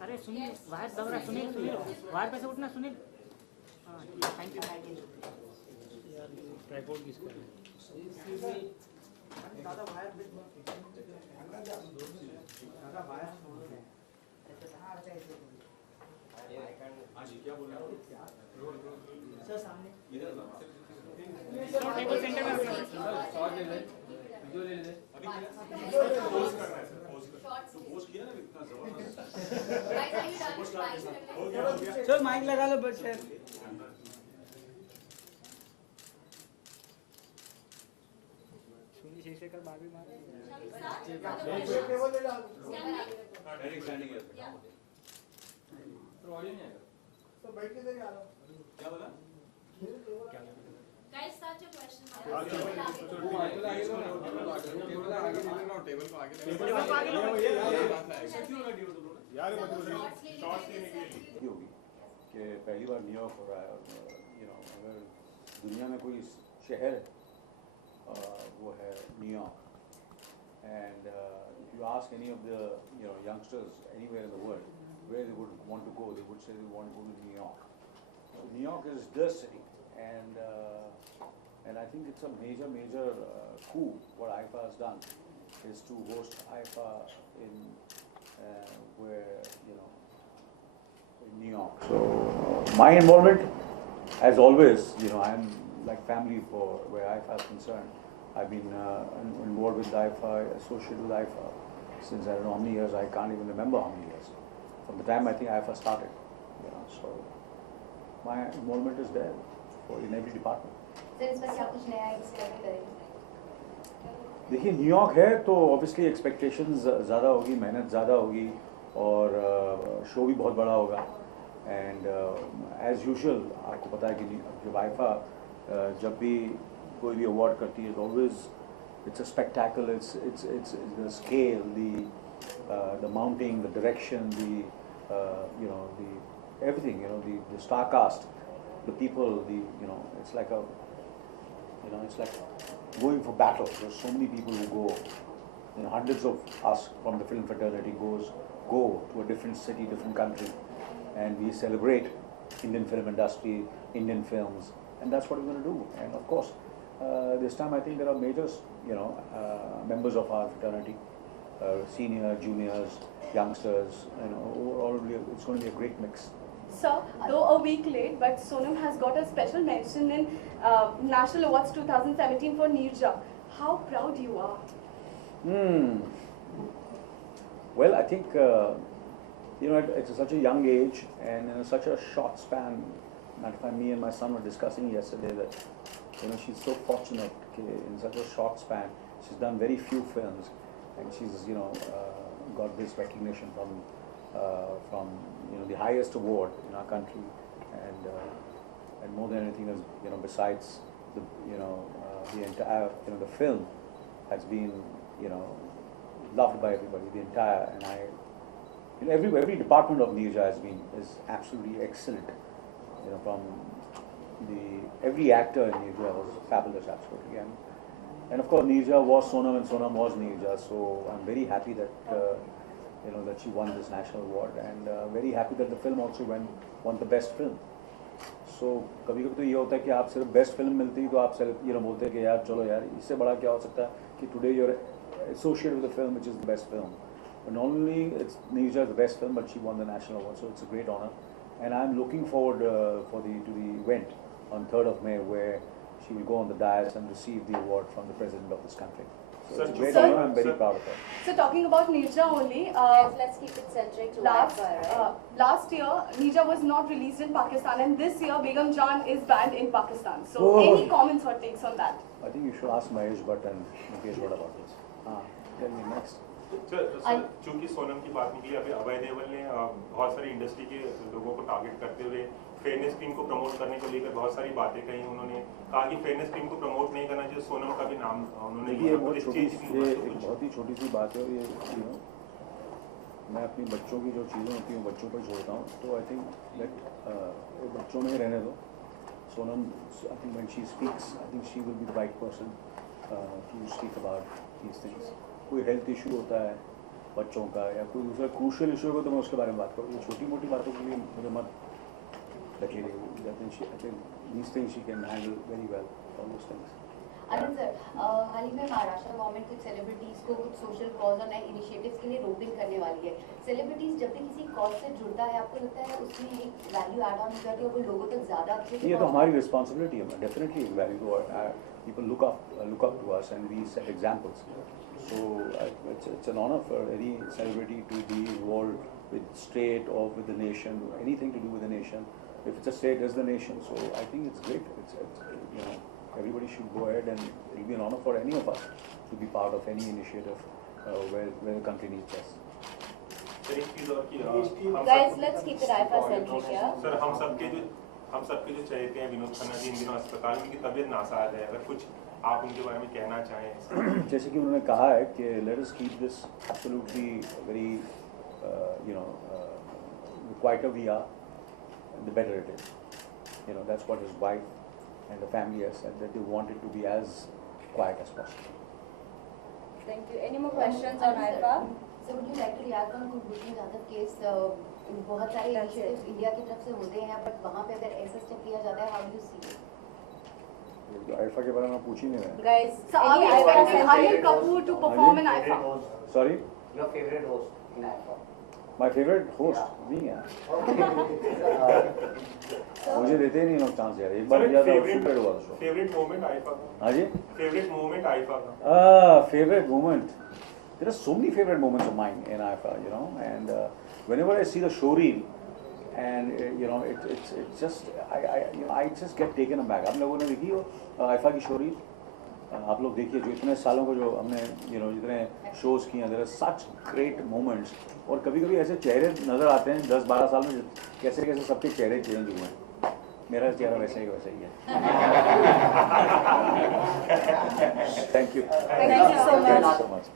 अरे सुनील बाहर दब रहा, सुनील बाहर पे से उठना सुनील। हाँ थैंक यू ट्राइपॉड किसका है? दादा बाहर क्या बोल रहे हो सर? सामने टेबल सेंटर में शॉट ले ले, वीडियो ले ले। अभी पोज करना है सर, पोज किया ना इतना जबरदस्त। सर माइक लगा लो बस सर। सुनी शेखर बाबी मार टेबल ले लो। डायरेक्ट स्टैंडिंग है तो ऑडियो नहीं आएगा तो बैठ के आ रहा हूं। क्या बोला? Guys, such a question. यार कि पहली बार न्यूयॉर्क हो रहा है और अगर दुनिया में कोई शहर वो है New York and if you ask any of the youngsters anywhere in the world where they would want to go, they would say they want to go to New York. So New York is the city, and I think it's a major coup what IFA has done is to host IFA in where in New York. So my involvement, as always, I'm like family for where IFA is concerned. I've been involved with IFA, associated with IFA since I don't know how many years. I can't even remember how many years. From the time I think IFA started, so my involvement is there in every department. देखिए New York है तो obviously expectations ज़्यादा होगी, मेहनत ज़्यादा होगी और show भी बहुत बड़ा होगा एंड एज यूजुअल आपको पता है कि जब आईफा जब भी कोई भी अवार्ड करती है तो always it's a spectacle, it's the scale, the mounting, the direction, the everything, the star cast, the people, it's like it's like going for battle. There's so many people who go, hundreds of us from the film fraternity go to a different city, different country, and we celebrate Indian film industry, Indian films, and that's what we're going to do. And of course, this time I think there are major, members of our fraternity, senior, juniors, youngsters, it's going to be a great mix. Sir, though a week late, but Sonam has got a special mention in National Awards 2017 for Neerja. How proud you are? Well, I think, it's such a young age and in such a short span. Matter of fact, me and my son were discussing yesterday that, she's so fortunate in such a short span. She's done very few films and she's, got this recognition from the highest award in our country, and more than anything is, besides the the entire the film has been loved by everybody, the entire, and every department of Neerja is absolutely excellent, from every actor in Neerja was fabulous, absolutely, and of course Neerja was Sonam and Sonam was Neerja, so I'm very happy that that she won this national award, and very happy that the film also won the best film. So कभी-कभी तो ये होता है कि आप सिर्फ best film मिलती है तो आप सिर्फ बोलते हैं कि यार चलो यार इससे बड़ा क्या हो सकता है कि today you're associated with the film which is the best film. But not only it's Neerja the best film, but she won the national award, so it's a great honor, and I'm looking forward to the event on 3rd of May where she will go on the dais and receive the award from the president of this country. So it's a great honor. I'm very proud of her. So talking about Neerja only, let's keep it centric to last year Neerja was not released in Pakistan, and this year Begum Jaan is banned in Pakistan. So any comments or takes on that? I think you should ask Mahesh Bhatt and Mukesh Bhatt about this. Tell me next. Sir चूंकि सोनम की बात निकली, अभी अभय देओल ने बहुत सारी industry के लोगों को टारगेट करते हुए फेयरनेस क्रीम को प्रमोट करने को लेकर बहुत सारी बातें कही। उन्होंने कहा कि फेयरनेस क्रीम को प्रमोट नहीं करना चाहिए, सोनम का भी नाम उन्होंने लिया। बहुत ही छोटी सी बात है, ये मैं अपनी बच्चों की जो चीज़ें होती हैं बच्चों पर छोड़ता हूँ, तो आई थिंक लेट बच्चों में ही रहने दो। सो Sonam, I think when she speaks, I think she will be the right person to speak about these things. कोई health issue होता है बच्चों का या कोई दूसरा crucial issue होगा तो मैं उसके बारे में बात करूँ. ये छोटी मोटी बातों के लिए मुझे मत लगे. I think these things she can handle very well. All those things. Anil sir, हाल ही में महाराष्ट्र गवर्नमेंट कुछ सेलिब्रिटीज़ को कुछ सोशल कॉज और नए इनिशिएटिव्स के लिए रोपिंग करने वाली है. सेलिब्रिटीज़ जब भी किसी कॉज से जुड़ता है, आपको लगता है उसमें एक वैल्यू ऐड ऑन हो जाती है और वो लोगों तक ज़्यादा अच्छे से ये तो हमारी रिस्पॉन्सिबिलिटी है. डेफिनेटली एक वैल्यू और people look up to us and we set examples. So it's an honor for any celebrity to be involved with state or with the nation, anything to do with the nation. If it's a state, it's the nation. So I think it's great. It's you know, everybody should go ahead and it will be an honor for any of us to be part of any initiative where the country needs us. Sir एक चीज़ और कि Guys, let's keep it IFA centric, yeah? Sir हम सबके जो चहेते हैं विनोद खन्ना जी इन दिनों अस्पताल में, उनकी तबीयत नासाज है. अगर कुछ आप उनके बारे में कहना चाहें. जैसे कि उन्होंने कहा है कि let us keep this absolutely very you know the quieter we are, the better it is. You know, that's what his wife and the family has said, that they want it to be as quiet as possible. Thank you. Any more questions on IFA? So would you like to react on Kulbhushan Jadhav case? बहुत सारे initiatives India की तरफ से होते हैं, but वहाँ पे अगर ऐसा स्टेप लिया जाता है, how do you see it? IIFA के बारे में पूछ ही नहीं रहे. Guys, So are any we IFA expecting Anil centric? Kapoor to perform in IFA? Sorry, Your favorite host in IFA? my favorite host me है. मुझे देते नहीं लोग चांस यार. एक बार दिया था सुपर हुआ शो. फेवरेट मोमेंट आईफा का. हाँ जी. फेवरेट मोमेंट आईफा का. Favorite moment. There are so many favorite moments of mine in IFA, you know, and whenever I see the show reel, and you know, it's just I just get taken aback. आप लोगों ने देखी हो IFA की show reel? आप लोग देखिए, जो इतने सालों को जो हमने you know जितने shows किए हैं, there are such great moments. और कभी-कभी ऐसे चेहरे नजर आते हैं 10-12 साल में, कैसे सबके चेहरे चेंज हुए हैं. मेरा चेहरा वैसा ही है. Thank you. Thank you so much. So much.